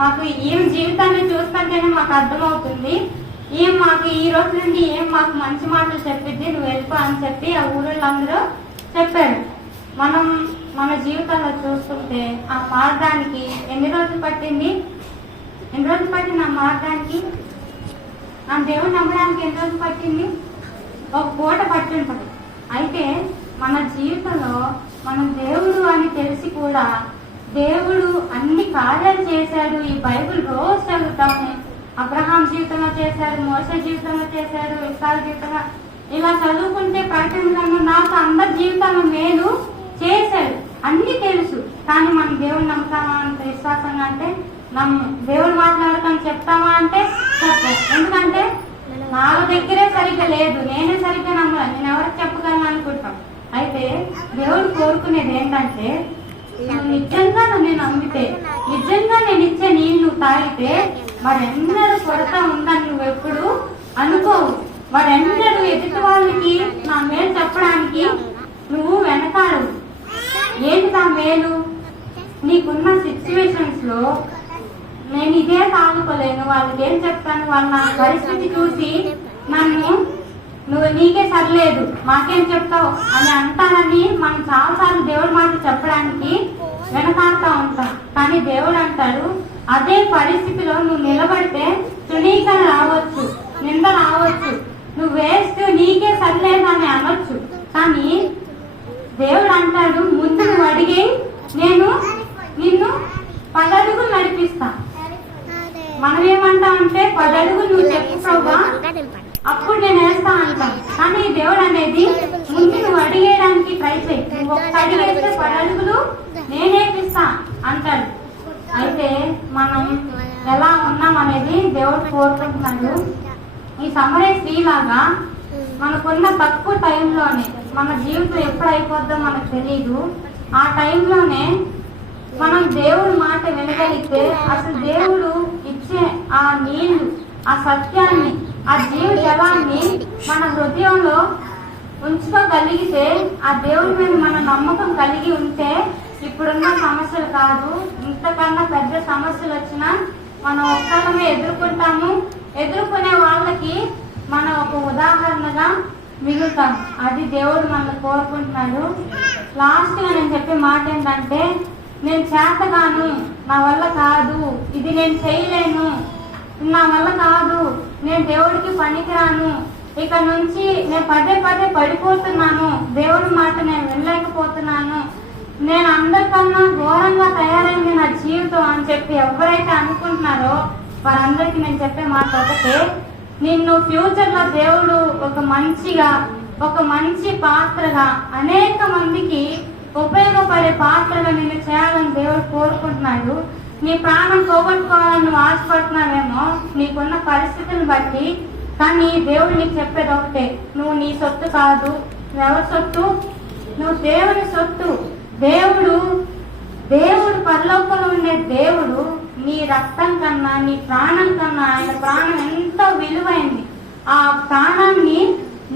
మాకు ఏం జీవితాన్ని చూస్తుంటేనే మాకు అర్థమవుతుంది. ఏం మాకు ఈ రోజు నుండి ఏం మాకు మంచి మాటలు చెప్పిద్ది, నువ్వు వెళ్ళిపో అని చెప్పి ఆ ఊళ్ళందరూ చెప్పారు. మనం మన జీవితంలో చూస్తుంటే ఆ మార్గానికి ఎన్ని రోజులు పట్టింది ఆ మార్గానికి? ఆ దేవుడు నమ్మడానికి ఎన్ని రోజులు పట్టింది? ఒక పూట పట్టి ఉంటుంది. అయితే మన జీవితంలో మనం దేవుడు అని తెలిసి కూడా దేవుడు అన్ని కార్యాలు చేశాడు. ఈ బైబిల్ రోజు చదువుతాము. అబ్రహాం జీవితంలో చేశాడు, మోసే జీవితంలో చేశాడు, ఇస్సాకు జీవితంలో, ఇలా చదువుకుంటే ప్రకటనలను నాకు అందరి జీవితంలో మేలు చేశాడు అన్ని తెలుసు. కానీ మనం దేవుడు నమ్ముతామా అంత విశ్వాసంగా అంటే దేవుడు మాట్లాడుతాను చెప్తామా అంటే చెప్పాను. ఎందుకంటే నా దగ్గరే సరిగ్గా లేదు, నేనే సరిగ్గా నమ్మను, నేను ఎవరికి చెప్పగలను అనుకుంటాం. అయితే దేవుడు కోరుకునేది ఏంటంటే నిజంగా నేను నమ్మితే, నిజంగా నేను ఇచ్చే నీళ్ళు తాగితే మరెన్నడూ కొరత ఉందని నువ్వు ఎప్పుడు అనుకోవు. మరెన్నడూ ఎదుటి వాళ్ళకి నా మేలు చెప్పడానికి నువ్వు వెనకాడు. ఏంటి నా మేలు? నీకున్న సిచ్యువేషన్స్ లో నేను ఇదే తాగుకోలేను, వాళ్ళకి ఏం చెప్తాను, వాళ్ళ నా పరిస్థితి చూసి నన్ను నువ్వు నీకే సరిలేదు మాకేం చెప్తావు అని అంటానని మనం చాలాసార్లు దేవుడి మాట చెప్పడానికి వెనకాడుతూ ఉంటాం. కానీ దేవుడు అంటాడు అదే పరిస్థితిలో నువ్వు నిలబడితే తునీకరణ రావచ్చు, నింద రావచ్చు, నువ్వు వేస్తూ నీకే సరిలేదు అని అనొచ్చు. కానీ దేవుడు అంటాడు ముందు నువ్వు అడిగి నేను నిన్ను 10 అడుగులు నడిపిస్తా. మనం ఏమంటామంటే 10 అడుగులు నువ్వు చెప్పు ప్రభా అప్పుడు నేను వేస్తా అంటాం. కానీ దేవుడు అనేది ముందు నువ్వు అడిగేయడానికి ట్రై చేయి, నువ్వు 1 అడుగు వేస్తే 10 అడుగులు నేనేపిస్తా అంటాడు. అయితే మనం ఎలా ఉన్నాం అనేది దేవుడు కోరుకుంటున్నాడు. ఈ సమరే స్త్రీలాగా మనకున్న తక్కువ టైంలోనే మన జీవితం ఎప్పుడు అయిపోద్దో మనకు తెలీదు. ఆ టైంలోనే మనం దేవుడి మాట వినగలిగితే అసలు దేవుడు ఇచ్చే ఆ నీళ్లు, ఆ సత్యాన్ని, ఆ జీవ జలాన్ని మన హృదయంలో ఉంచుకోగలిగితే, ఆ దేవుడి మీద మన నమ్మకం కలిగి ఉంటే ఇప్పుడున్న సమస్యలు కాదు, ఇంతకన్నా పెద్ద సమస్యలు వచ్చినా మనం ఒక్కళ్ళమే ఎదుర్కొంటాము. ఎదుర్కొనే వాళ్ళకి మనం ఒక ఉదాహరణగా మిగులుతాం. అది దేవుడు మనల్ని కోరుకుంటున్నాడు. లాస్ట్గా నేను చెప్పే మాట ఏంటంటే, నేను చేతగాను, నా వల్ల కాదు, ఇది నేను చేయలేను, నా వల్ల కాదు, నేను దేవుడికి పనికిరాను, ఇక నుంచి నేను పదే పడిపోతున్నాను, దేవుడి మాట నేను వినలేకపోతున్నాను, నేను అందరికన్నా ఘోరంగా తయారైంది నా జీవితం అని చెప్పి ఎవరైతే అనుకుంటున్నారో వారందరికీ నేను చెప్పే మాట ఒకటే, నిన్ను ఫ్యూచర్ లో దేవుడు ఒక మంచి పాత్రగా, అనేక మందికి ఉపయోగపడే పాత్రగా నిన్ను చేయాలని దేవుడు కోరుకుంటున్నాడు. నీ ప్రాణం పోగొట్టుకోవాలని నువ్వు ఆశపడుతున్నావేమో నీకున్న పరిస్థితిని బట్టి. కానీ దేవుడు నీకు చెప్పేది ఒకటే, నువ్వు నీ సొత్తు కాదు. ఎవరి సొత్తు? నువ్వు దేవుని సొత్తు. దేవుడు పరలోకంలో ఉండే దేవుడు నీ రక్తం కన్నా, నీ ప్రాణం కన్నా ఆయన ప్రాణం ఎంతో విలువైంది. ఆ ప్రాణాన్ని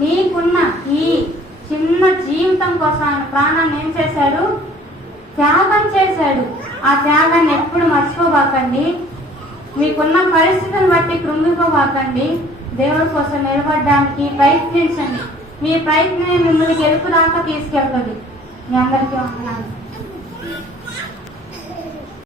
నీకున్న ఈ చిన్న జీవితం కోసం ఆయన ప్రాణాన్ని ఏం చేశాడు? త్యాగం చేశాడు. ఆ త్యాగాన్ని ఎప్పుడు మర్చిపోబాకండి. మీకున్న పరిస్థితులను బట్టి కృంగిపోబాకండి. దేవుడి కోసం నిలబడడానికి ప్రయత్నించండి. మీ ప్రయత్నం మిమ్మల్ని గెలుపు దాకా తీసుకెళ్తుంది. మీ అందరికీ వందనాలు.